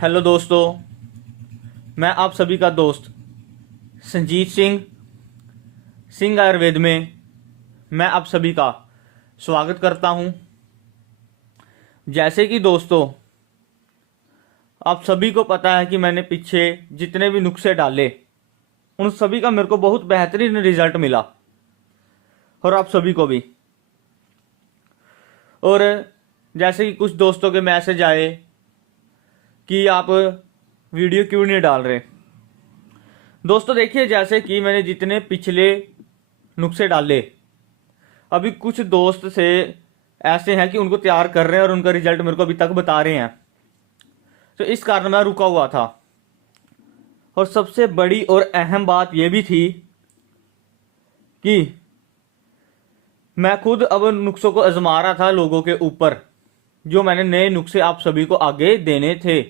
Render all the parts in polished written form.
Hello दोस्तों, मैं आप सभी का दोस्त संजीत सिंह आयुर्वेद में मैं आप सभी का स्वागत करता हूं। जैसे कि दोस्तों, आप सभी को पता है कि मैंने पीछे जितने भी नुस्खे डाले उन सभी का मेरे को बहुत बेहतरीन रिजल्ट मिला और आप सभी को भी। और जैसे कि कुछ दोस्तों के मैसेज आए कि आप वीडियो क्यों नहीं डाल रहे। दोस्तों देखिए, जैसे कि मैंने जितने पिछले नुस्खे डाले, अभी कुछ दोस्त से ऐसे हैं कि उनको तैयार कर रहे हैं और उनका रिजल्ट मेरे को अभी तक बता रहे हैं, तो इस कारण मैं रुका हुआ था। और सबसे बड़ी और अहम बात यह भी थी कि मैं खुद अब नुस्खों को आजमा रहा था लोगों के ऊपर, जो मैंने नए नुस्खे आप सभी को आगे देने थे।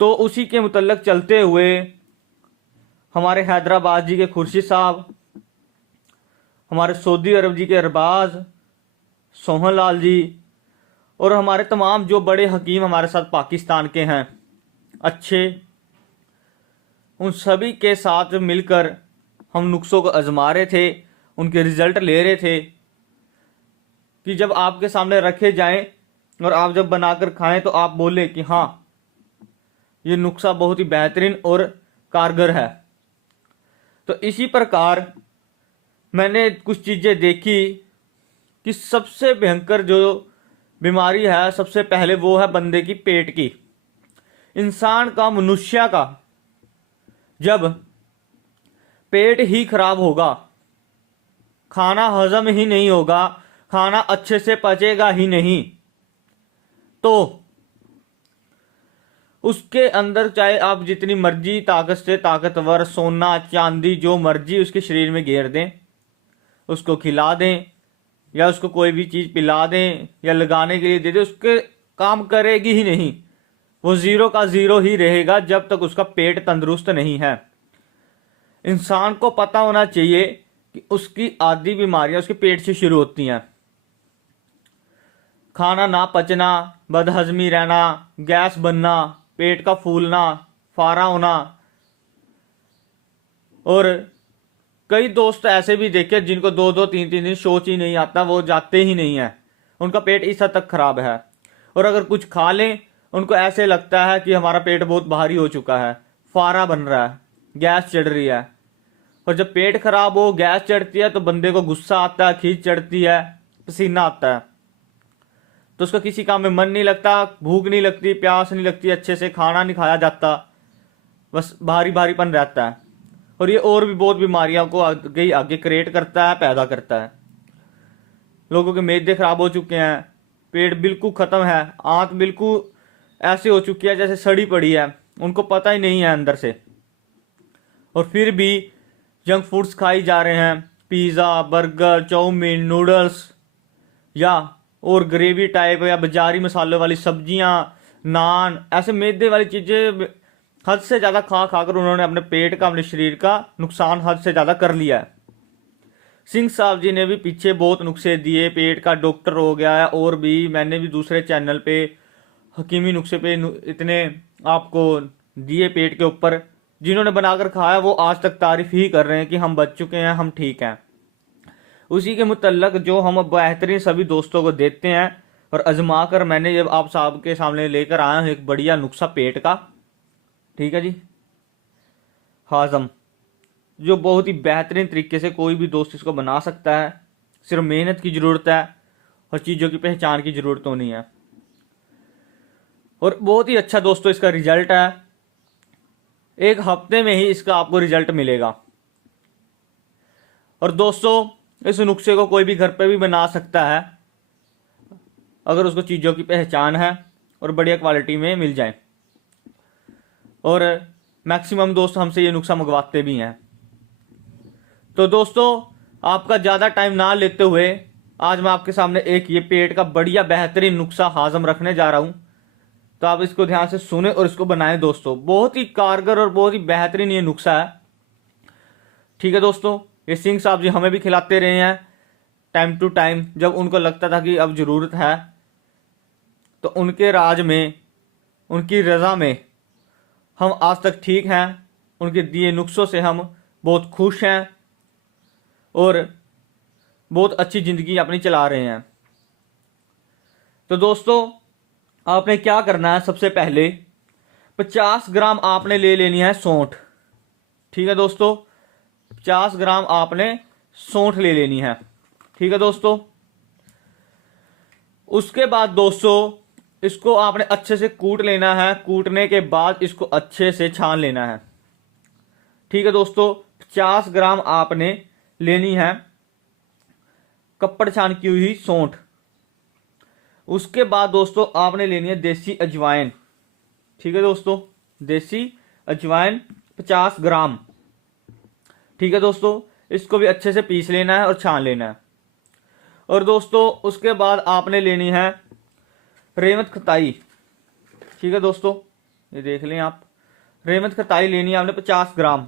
तो उसी के मुतल्लक चलते हुए हमारे हैदराबाद जी के खुर्शीद साहब, हमारे सऊदी अरब जी के अरबाज सोहन लाल जी और हमारे तमाम जो बड़े हकीम हमारे साथ पाकिस्तान के हैं अच्छे, उन सभी के साथ मिलकर हम नुस्खों को आजमा रहे थे, उनके रिजल्ट ले रहे थे कि जब आपके सामने रखे जाएं और आप जब बनाकर खाएं तो आप बोले कि हाँ, ये नुस्खा बहुत ही बेहतरीन और कारगर है। तो इसी प्रकार मैंने कुछ चीज़ें देखी कि सबसे भयंकर जो बीमारी है, सबसे पहले वो है बंदे की पेट की। इंसान का, मनुष्य का जब पेट ही खराब होगा, खाना हजम ही नहीं होगा, खाना अच्छे से पचेगा ही नहीं, तो उसके अंदर चाहे आप जितनी मर्जी ताकत से ताकतवर सोना चांदी जो मर्जी उसके शरीर में घेर दें, उसको खिला दें या उसको कोई भी चीज़ पिला दें या लगाने के लिए दे दें, उसके काम करेगी ही नहीं। वो ज़ीरो का ज़ीरो ही रहेगा जब तक उसका पेट तंदुरुस्त नहीं है। इंसान को पता होना चाहिए कि उसकी आधी बीमारियां उसके पेट से शुरू होती हैं। खाना ना पचना, बदहजमी रहना, गैस बनना, पेट का फूलना, फारा होना। और कई दोस्त ऐसे भी देखे जिनको 2-2 3-3 दिन शौच ही नहीं आता, वो जाते ही नहीं है, उनका पेट इस हद तक खराब है। और अगर कुछ खा लें उनको ऐसे लगता है कि हमारा पेट बहुत भारी हो चुका है, फारा बन रहा है, गैस चढ़ रही है। और जब पेट खराब हो, गैस चढ़ती है, तो बंदे को गुस्सा आता है, खींच चढ़ती है, पसीना आता है, तो उसका किसी काम में मन नहीं लगता, भूख नहीं लगती, प्यास नहीं लगती, अच्छे से खाना नहीं खाया जाता, बस भारी भारीपन रहता है। और ये और भी बहुत बीमारियों को आगे क्रिएट करता है, पैदा करता है। लोगों के मैदे खराब हो चुके हैं, पेट बिल्कुल ख़त्म है, आंत बिल्कुल ऐसे हो चुकी है जैसे सड़ी पड़ी है, उनको पता ही नहीं है अंदर से। और फिर भी जंक फूड्स खाई जा रहे हैं, पिज़्ज़ा, बर्गर, चाउमीन, नूडल्स या और ग्रेवी टाइप या बाजारी मसालों वाली सब्जियां, नान, ऐसे मैदे वाली चीज़ें हद से ज़्यादा खा खाकर उन्होंने अपने पेट का, अपने शरीर का नुकसान हद से ज़्यादा कर लिया है। सिंह साहब जी ने भी पीछे बहुत नुस्खे दिए, पेट का डॉक्टर हो गया है, और भी मैंने भी दूसरे चैनल पे हकीमी नुस्खे पे इतने आपको दिए पेट के ऊपर, जिन्होंने बनाकर खाया वो आज तक तारीफ ही कर रहे हैं कि हम बच चुके हैं, हम ठीक हैं। उसी के मुतल्लक जो हम बेहतरीन सभी दोस्तों को देते हैं और आजमा कर मैंने जब आप साहब के सामने लेकर आया हूँ एक बढ़िया नुस्खा पेट का, ठीक है जी, हाजम, जो बहुत ही बेहतरीन तरीके से कोई भी दोस्त इसको बना सकता है। सिर्फ मेहनत की ज़रूरत है और चीज़ों की पहचान की ज़रूरत होनी है। और बहुत ही अच्छा दोस्तों इसका रिजल्ट है, एक हफ्ते में ही इसका आपको रिजल्ट मिलेगा। और दोस्तों, इस नुस्खे को कोई भी घर पे भी बना सकता है अगर उसको चीज़ों की पहचान है और बढ़िया क्वालिटी में मिल जाए। और मैक्सिमम दोस्त हमसे ये नुस्खा मंगवाते भी हैं। तो दोस्तों, आपका ज़्यादा टाइम ना लेते हुए आज मैं आपके सामने एक ये पेट का बढ़िया बेहतरीन नुस्खा हाजम रखने जा रहा हूँ, तो आप इसको ध्यान से सुने और इसको बनाएं दोस्तों। बहुत ही कारगर और बहुत ही बेहतरीन ये नुस्खा है, ठीक है दोस्तों। ये सिंह साहब जी हमें भी खिलाते रहे हैं टाइम टू टाइम, जब उनको लगता था कि अब ज़रूरत है। तो उनके राज में, उनकी रज़ा में हम आज तक ठीक हैं। उनके दिए नुस्खों से हम बहुत खुश हैं और बहुत अच्छी ज़िंदगी अपनी चला रहे हैं। तो दोस्तों, आपने क्या करना है, सबसे पहले 50 ग्राम आपने ले लेनी है सौंठ। ठीक है दोस्तों, 50 ग्राम आपने सौंठ ले लेनी है। ठीक है दोस्तों, उसके बाद दोस्तों इसको आपने अच्छे से कूट लेना है। कूटने के बाद इसको अच्छे से छान लेना है। ठीक है दोस्तों, 50 ग्राम आपने लेनी है कपड़ छान की हुई सौंठ। उसके बाद दोस्तों आपने लेनी है देसी अजवाइन। ठीक है दोस्तों, देसी अजवाइन 50 ग्राम। ठीक है दोस्तों, इसको भी अच्छे से पीस लेना है और छान लेना है। और दोस्तों उसके बाद आपने लेनी है रेमत खताई। ठीक है दोस्तों, ये देख लें आप, रेमत खताई लेनी है आपने 50 ग्राम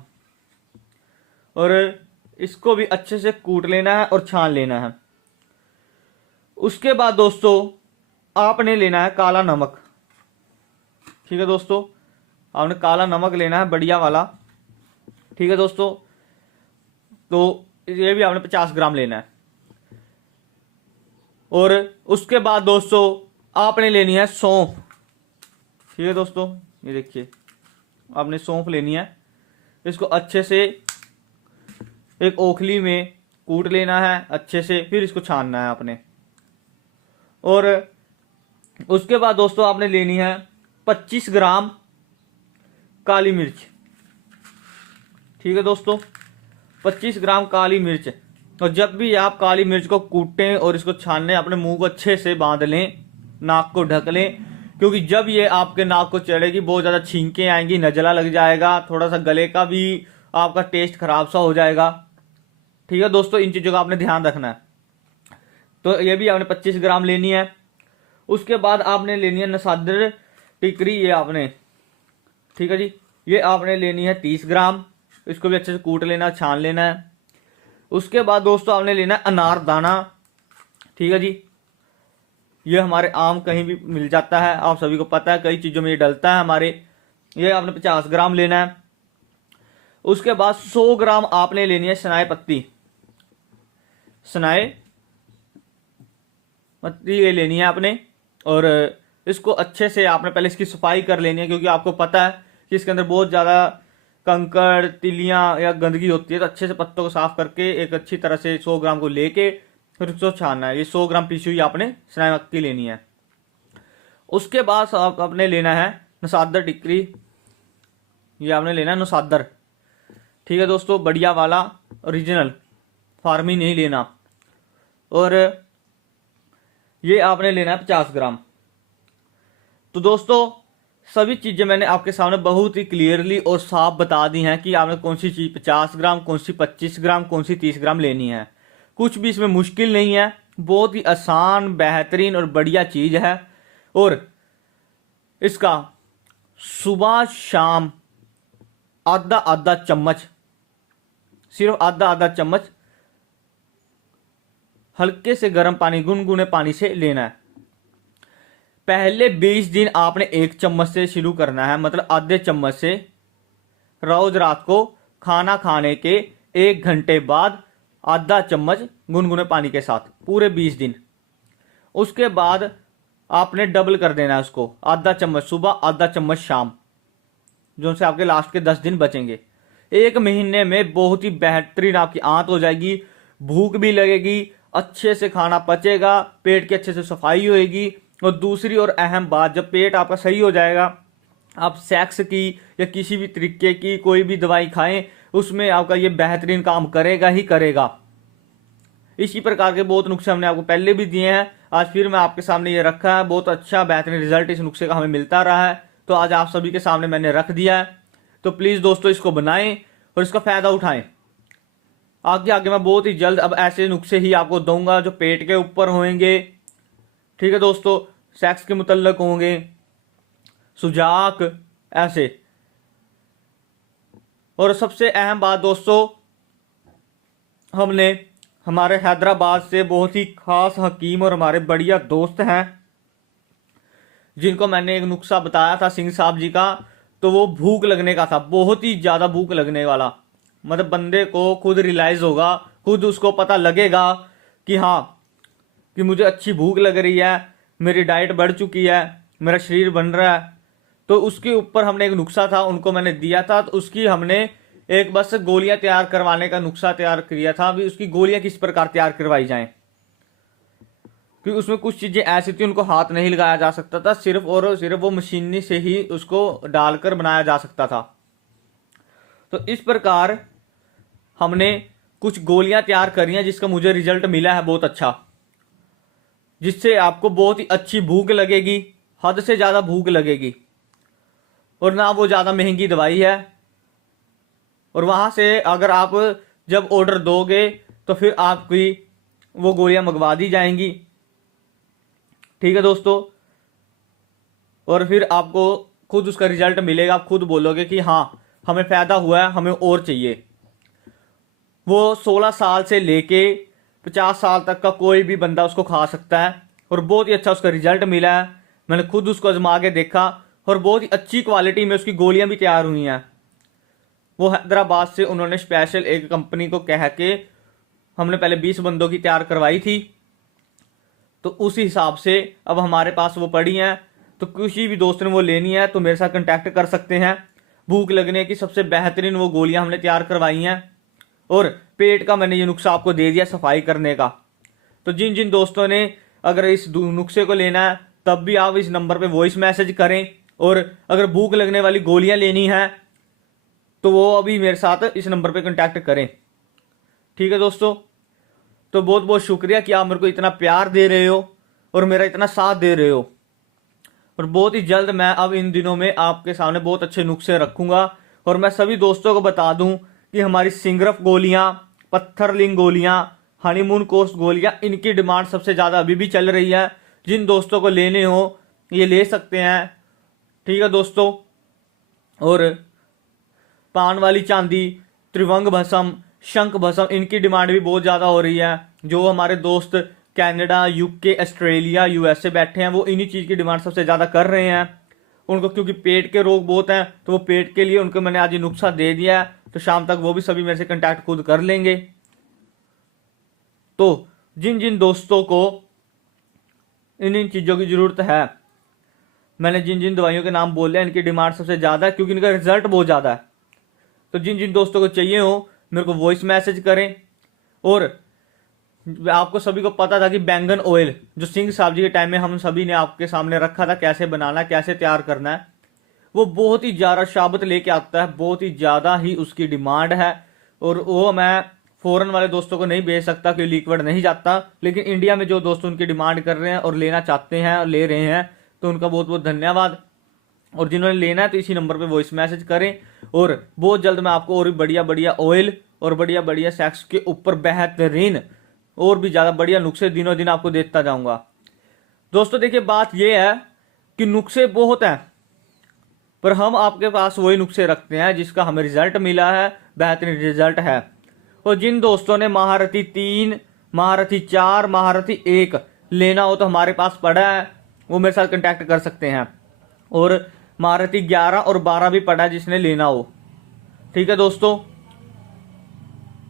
और इसको भी अच्छे से कूट लेना है और छान लेना है। उसके बाद दोस्तों आपने लेना है काला नमक। ठीक है दोस्तों, आपने काला नमक लेना है बढ़िया वाला। ठीक है दोस्तों, तो ये भी आपने 50 ग्राम लेना है। और उसके बाद दोस्तों आपने लेनी है सौंफ। ठीक है दोस्तों, ये देखिए आपने सौंफ लेनी है। इसको अच्छे से एक ओखली में कूट लेना है अच्छे से, फिर इसको छानना है आपने। और उसके बाद दोस्तों आपने लेनी है 25 ग्राम काली मिर्च। ठीक है दोस्तों, 25 ग्राम काली मिर्च। और जब भी आप काली मिर्च को कूटें और इसको छानें, अपने मुंह को अच्छे से बांध लें, नाक को ढक लें, क्योंकि जब ये आपके नाक को चढ़ेगी बहुत ज़्यादा छींकें आएंगी, नजला लग जाएगा, थोड़ा सा गले का भी आपका टेस्ट खराब सा हो जाएगा। ठीक है दोस्तों, इन चीज़ों का आपने ध्यान रखना है। तो ये भी आपने 25 ग्राम लेनी है। उसके बाद आपने लेनी है नसादर टिकरी, ये आपने, ठीक है जी, ये आपने लेनी है 30 ग्राम। इसको भी अच्छे से कूट लेना, छान लेना है। उसके बाद दोस्तों आपने लेना है अनारदाना। ठीक है जी, ये हमारे आम कहीं भी मिल जाता है, आप सभी को पता है, कई चीज़ों में ये डलता है हमारे। ये आपने 50 ग्राम लेना है। उसके बाद 100 ग्राम आपने लेनी है सनाए पत्ती। सनाए पत्ती ये लेनी है आपने और इसको अच्छे से आपने पहले इसकी सफाई कर लेनी है, क्योंकि आपको पता है कि इसके अंदर बहुत ज़्यादा कंकड़, तिलियां या गंदगी होती है। तो अच्छे से पत्तों को साफ करके एक अच्छी तरह से 100 ग्राम को लेके फिर उसको छानना है। ये 100 ग्राम पीसी हुई आपने सनाई मक्की लेनी है। उसके बाद आपने लेना है नसादर टिकरी, ये आपने लेना है नसादर। ठीक है दोस्तों, बढ़िया वाला ओरिजिनल, फार्मी नहीं लेना। और ये आपने लेना है 50 ग्राम। तो दोस्तों सभी चीज़ें मैंने आपके सामने बहुत ही क्लियरली और साफ बता दी हैं कि आपने कौन सी चीज़ 50 ग्राम, कौन सी 25 ग्राम, कौन सी 30 ग्राम लेनी है। कुछ भी इसमें मुश्किल नहीं है, बहुत ही आसान, बेहतरीन और बढ़िया चीज़ है। और इसका सुबह शाम आधा आधा चम्मच, सिर्फ आधा आधा चम्मच हल्के से गर्म पानी, गुनगुने पानी से लेना है। पहले 20 दिन आपने 1 चम्मच से शुरू करना है, मतलब आधे चम्मच से। रोज रात को खाना खाने के 1 घंटे बाद आधा चम्मच गुनगुने पानी के साथ, पूरे 20 दिन। उसके बाद आपने डबल कर देना है उसको, आधा चम्मच सुबह, आधा चम्मच शाम, जो से आपके लास्ट के 10 दिन बचेंगे। 1 महीने में बहुत ही बेहतरीन आपकी आंत हो जाएगी, भूख भी लगेगी, अच्छे से खाना पचेगा, पेट की अच्छे से सफाई होएगी। और दूसरी और अहम बात, जब पेट आपका सही हो जाएगा, आप सेक्स की या किसी भी तरीके की कोई भी दवाई खाएं, उसमें आपका ये बेहतरीन काम करेगा ही करेगा। इसी प्रकार के बहुत नुस्खे हमने आपको पहले भी दिए हैं, आज फिर मैं आपके सामने ये रखा है। बहुत अच्छा बेहतरीन रिजल्ट इस नुस्खे का हमें मिलता रहा है, तो आज आप सभी के सामने मैंने रख दिया है। तो प्लीज़ दोस्तों इसको बनाएं और इसका फ़ायदा उठाएं। आगे आगे मैं बहुत ही जल्द अब ऐसे नुस्खे ही आपको दूंगा जो पेट के ऊपर होंगे। ठीक है दोस्तों, सेक्स के मुतल्लक होंगे, सुजाक, ऐसे। और सबसे अहम बात दोस्तों, हमने हमारे हैदराबाद से बहुत ही खास हकीम और हमारे बढ़िया दोस्त हैं, जिनको मैंने एक नुस्खा बताया था सिंह साहब जी का, तो वो भूख लगने का था, बहुत ही ज़्यादा भूख लगने वाला। मतलब बंदे को खुद रियलाइज़ होगा, खुद उसको पता लगेगा कि हाँ, कि मुझे अच्छी भूख लग रही है, मेरी डाइट बढ़ चुकी है, मेरा शरीर बन रहा है। तो उसके ऊपर हमने एक नुस्खा था, उनको मैंने दिया था, तो उसकी हमने एक बस गोलियां तैयार करवाने का नुस्खा तैयार किया था। अभी उसकी गोलियां किस प्रकार तैयार करवाई जाएं, क्योंकि उसमें कुछ चीज़ें ऐसी थी उनको हाथ नहीं लगाया जा सकता था, सिर्फ और सिर्फ वो मशीनी से ही उसको डालकर बनाया जा सकता था। तो इस प्रकार हमने कुछ गोलियां तैयार करी हैं जिसका मुझे रिजल्ट मिला है बहुत अच्छा, जिससे आपको बहुत ही अच्छी भूख लगेगी, हद से ज़्यादा भूख लगेगी, और ना वो ज़्यादा महंगी दवाई है। और वहाँ से अगर आप जब ऑर्डर दोगे तो फिर आपकी वो गोलियां मंगवा दी जाएंगी, ठीक है दोस्तों। और फिर आपको खुद उसका रिजल्ट मिलेगा, आप खुद बोलोगे कि हाँ हमें फ़ायदा हुआ है, हमें और चाहिए। वो 16 साल से लेके 50 साल तक का कोई भी बंदा उसको खा सकता है, और बहुत ही अच्छा उसका रिजल्ट मिला है। मैंने खुद उसको आजमा के देखा, और बहुत ही अच्छी क्वालिटी में उसकी गोलियां भी तैयार हुई हैं। वो हैदराबाद से उन्होंने स्पेशल एक कंपनी को कह के, हमने पहले 20 बंदों की तैयार करवाई थी, तो उस हिसाब से अब हमारे पास वो पड़ी हैं। तो किसी भी दोस्त ने वो लेनी है तो मेरे साथ कांटेक्ट कर सकते हैं। भूख लगने की सबसे बेहतरीन वो गोलियां हमने तैयार करवाई हैं, और पेट का मैंने ये नुस्खा आपको दे दिया सफाई करने का। तो जिन जिन दोस्तों ने अगर इस नुस्खे को लेना है, तब भी आप इस नंबर पे वॉइस मैसेज करें। और अगर भूख लगने वाली गोलियां लेनी है तो वो अभी मेरे साथ इस नंबर पे कांटेक्ट करें, ठीक है दोस्तों। तो बहुत बहुत शुक्रिया कि आप मेरे को इतना प्यार दे रहे हो और मेरा इतना साथ दे रहे हो। और बहुत ही जल्द मैं अब इन दिनों में आपके सामने बहुत अच्छे नुस्खे रखूंगा। और मैं सभी दोस्तों को बता दूं कि हमारी सिंगरफ गोलियां, पत्थरलिंग गोलियां, हनीमून कोर्स गोलियां, इनकी डिमांड सबसे ज़्यादा अभी भी चल रही है। जिन दोस्तों को लेने हो ये ले सकते हैं, ठीक है दोस्तों। और पान वाली चांदी, त्रिभंग भस्म, शंख भस्म, इनकी डिमांड भी बहुत ज़्यादा हो रही है। जो हमारे दोस्त कनाडा, यूके, ऑस्ट्रेलिया, यूएसए बैठे हैं, वो इन्हीं चीज़ की डिमांड सबसे ज़्यादा कर रहे हैं। उनको क्योंकि पेट के रोग बहुत हैं, तो वो पेट के लिए उनको मैंने आज ये नुस्खा दे दिया है। तो शाम तक वो भी सभी मेरे से कांटेक्ट खुद कर लेंगे। तो जिन जिन दोस्तों को इन चीज़ों की ज़रूरत है, मैंने जिन जिन दवाइयों के नाम बोले हैं, इनकी डिमांड सबसे ज़्यादा है क्योंकि इनका रिजल्ट बहुत ज़्यादा है। तो जिन जिन दोस्तों को चाहिए हो मेरे को वॉइस मैसेज करें। और आपको सभी को पता था कि बैंगन ऑयल जो सिंह साहब जी के टाइम में हम सभी ने आपके सामने रखा था, कैसे बनाना है, कैसे तैयार करना है, वो बहुत ही ज़्यादा शाबत लेके आता है, बहुत ही ज़्यादा ही उसकी डिमांड है। और वो मैं फॉरेन वाले दोस्तों को नहीं भेज सकता क्योंकि लिक्विड नहीं जाता, लेकिन इंडिया में जो दोस्त उनकी डिमांड कर रहे हैं और लेना चाहते हैं और ले रहे हैं, तो उनका बहुत बहुत धन्यवाद। और जिन्होंने लेना है तो इसी नंबर पे वॉइस मैसेज करें। और बहुत जल्द मैं आपको और भी बढ़िया बढ़िया ऑयल और बढ़िया बढ़िया सेक्स के ऊपर बेहतरीन और भी ज़्यादा बढ़िया नुस्खे दिनों दिन आपको देता जाऊंगा। दोस्तों देखिए, बात यह है कि नुस्खे बहुत हैं, पर हम आपके पास वही नुस्खे रखते हैं जिसका हमें रिजल्ट मिला है, बेहतरीन रिजल्ट है। और जिन दोस्तों ने महारथी 3, महारथी 4, महारथी 1 लेना हो तो हमारे पास पड़ा है, वो मेरे साथ कांटेक्ट कर सकते हैं। और महारथी 11 और 12 भी पड़ा है जिसने लेना हो, ठीक है दोस्तों।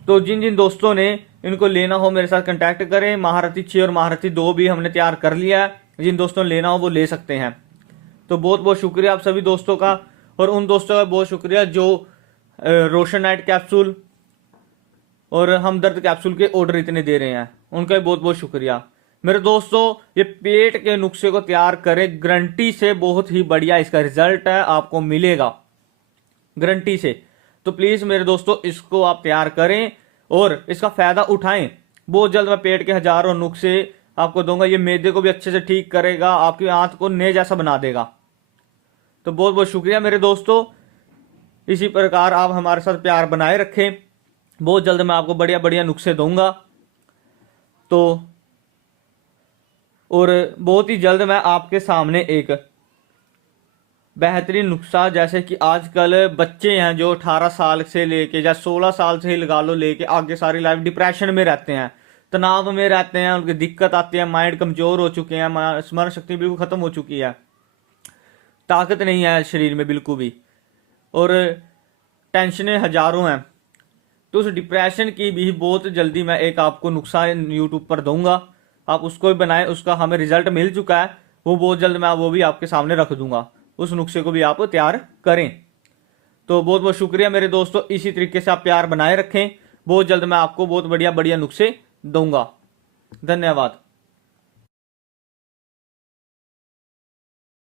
तो जिन जिन दोस्तों ने इनको लेना हो मेरे साथ कांटेक्ट करें। महारथी 6 और महारथी 2 भी हमने तैयार कर लिया है, जिन दोस्तों ने लेना हो वो ले सकते हैं। तो बहुत बहुत शुक्रिया आप सभी दोस्तों का। और उन दोस्तों का बहुत शुक्रिया जो रोशन नाइट कैप्सूल और हमदर्द कैप्सूल के ऑर्डर इतने दे रहे हैं, उनका भी बहुत बहुत शुक्रिया। मेरे दोस्तों, ये पेट के नुस्खे को तैयार करें, गारंटी से बहुत ही बढ़िया इसका रिजल्ट है, आपको मिलेगा गारंटी से। तो प्लीज़ मेरे दोस्तों, इसको आप तैयार करें और इसका फ़ायदा उठाएं। बहुत जल्द मैं पेट के हजारों नुस्खे आपको दूंगा। ये मैदे को भी अच्छे से ठीक करेगा, आपकी आंत को नए जैसा बना देगा। तो बहुत बहुत शुक्रिया मेरे दोस्तों। इसी प्रकार आप हमारे साथ प्यार बनाए रखें। बहुत जल्द मैं आपको बढ़िया बढ़िया नुस्खे दूंगा। तो और बहुत ही जल्द मैं आपके सामने एक बेहतरीन नुस्खा, जैसे कि आजकल बच्चे हैं जो 18 साल से लेके या 16 साल से ही लगा लो लेके आगे सारी लाइफ डिप्रेशन में रहते हैं, तनाव में रहते हैं, उनकी दिक्कत आती है, माइंड कमजोर हो चुके हैं, स्मरण शक्ति बिल्कुल खत्म हो चुकी है। ताकत नहीं है शरीर में बिल्कुल भी, और टेंशनें हजारों हैं, तो उस डिप्रेशन की भी बहुत जल्दी मैं एक आपको नुस्खा यूट्यूब पर दूंगा, आप उसको भी बनाएं। उसका हमें रिजल्ट मिल चुका है, वो बहुत जल्द मैं वो भी आपके सामने रख दूंगा, उस नुस्खे को भी आप तैयार करें। तो बहुत बहुत शुक्रिया मेरे दोस्तों, इसी तरीके से आप प्यार बनाए रखें। बहुत जल्द मैं आपको बहुत बढ़िया बढ़िया नुस्खे दूंगा। धन्यवाद।